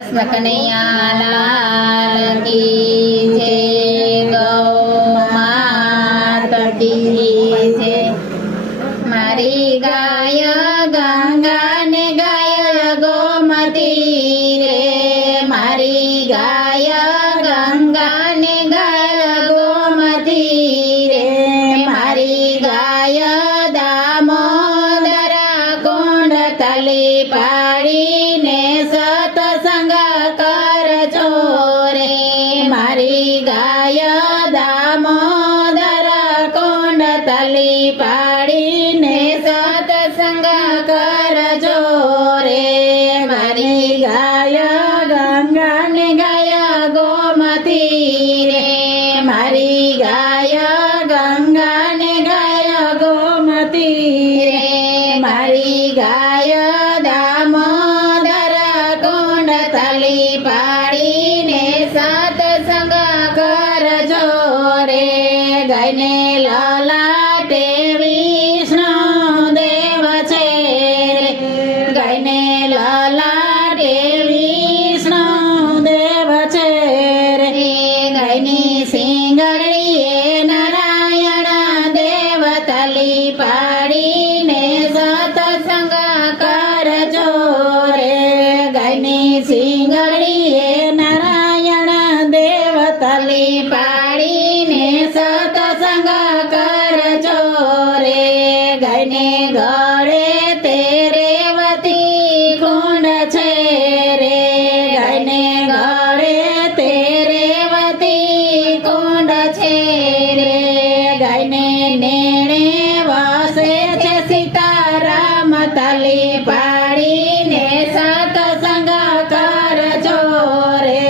કૃષ્ણ કનૈયા લાલ કી જય, ગૌ માત કી જય। મારી ગાય ગંગા ને ગાય ગોમતી રે, મારી ગાય ગંગા ને ગાય ગોમતી રે, મારી ગાય દામોદર કુંડ તલી પાડીને સતસંગ કરજો રે, મારી ગાય દામોદર કુંડ તલી પાડીને સતસંગ કરજો રે, મારી ગાય ગંગા ને ગાય ગોમતી રે, મારી ગાય ગંગા ને ગાય ગોમતી રે, મારી ગાય દામોદર કુંડ તલી પાડીને સતસંગ કરજો રે, ગાયને લલાટે વિષ્ણુ દેવ છે રે, ગાયને લલાટે વિષ્ણુ દેવ છે રે, ગાયની સિંગડીએ નારાયણ દેવ તલી પાડીને સતસંગ કરજો રે, ગાયની સિંગડીએ નારાયણ દેવ તલી પાડીને સતસંગ કરજો રે, ગાયને ગળે તે રેવતી કુંડ છે રે, ગાયને ગળે તે રેવતી કુંડ છે રે, ગાયને નેણે વસે છે સીતારામ તલી પાડીને સતસંગ કરજો રે,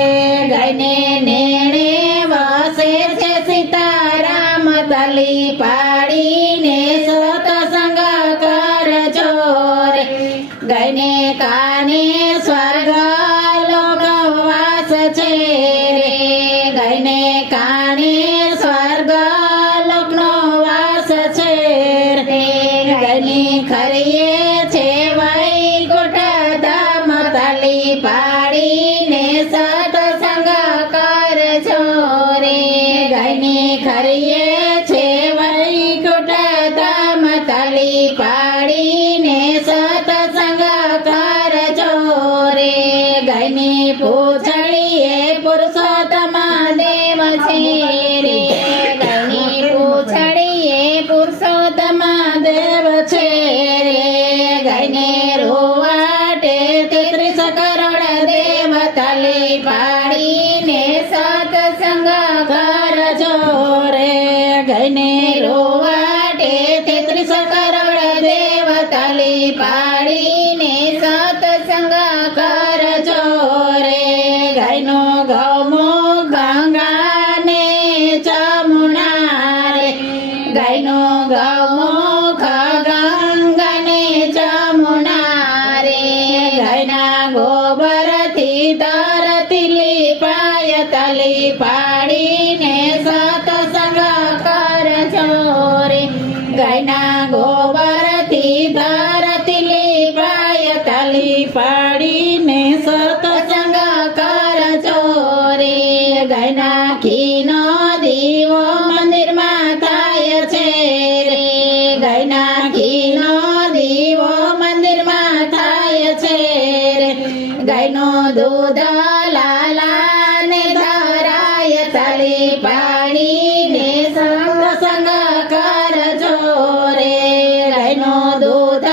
ગાયને નેણે વસે છે સીતારામ તલી પાડીને સતસંગ કરજો રે, ગાયને કાને સ્વર્ગ લોક વાસ છે રે, ગાયને કાને સ્વર્ગ લોકનો વાસ છે રે, ગાયની ખરીએ છે વૈકુંઠ ધામ તલી પાડીને સતસંગ કરજો રે, ગાયની ખરીએ છે વૈકુંઠ ધામ તલી પાડીને સતસંગ કરજો રે, ગાયની પૂંછડીએ પુરુષોત્તમ દેવ છે રે, ગાયની પૂંછડીએ પુરુષોત્તમ દેવ છે રે, ગાયને રોવાટે 33 કરોડ દેવ તલી પાડીને સતસંગ કરજો રે, ગાયને રોવાટે 33 કરોડ દેવ તલી પાડીને સતસંગ કરજો રે, ગાયનો ગૌમુખ ગંગા ને જમુના રે, ગાયનો ગૌમુખ ગંગા ને જમુના રે, ગાયના ગોબરથી ધરતી લીપાય તલી પાડીને સતસંગ કરજો રે, ગાયના ગોબરથી ધરતી લીપાય તલી પાડીને સતસંગ કરજો રે, ગાયના ઘીનો દીવો મંદિરમાં થાય છે રે, ગાયના ઘીનો દીવો મંદિરમાં થાય છે રે, ગાયનો દૂધ લાલાને ધરાય તલી પાડીને સતસંગ કરજો રે, ગાયનો દૂધ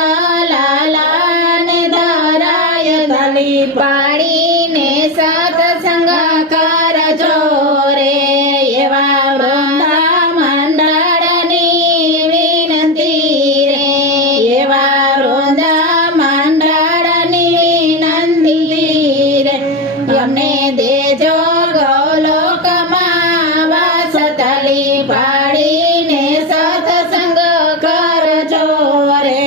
લાલાને ધરાય તલી પાડીને સતસંગ કરજો રે, એવા વૃંદા મંડળની વિનંતી રે, એવા વૃંદા મંડળની વિનંતી રે, અમને દેજો ગૌલોકમાં વાસ તલી પાડીને સતસંગ કરજો રે,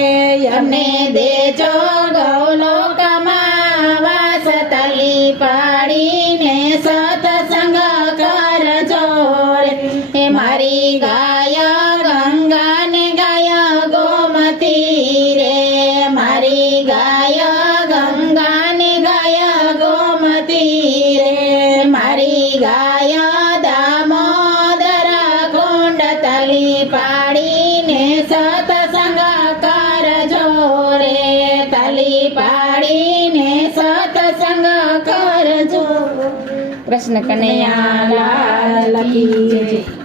અમને દેજો ગૌલોકમાં વાસ તલી પાડીને સતસંગ કરજો રે, હે મારી ગાય ગંગા ને ગાય ગોમતી રે, મારી ગાય ગંગા ને ગાય ગોમતી તીરે મારી ગાય દામોદર કુંડ તલી પાડીને સતસંગ કરજો રે તલી પાડીને સતસંગ કરજો. કૃષ્ણ કનૈયા લાલ કી જય.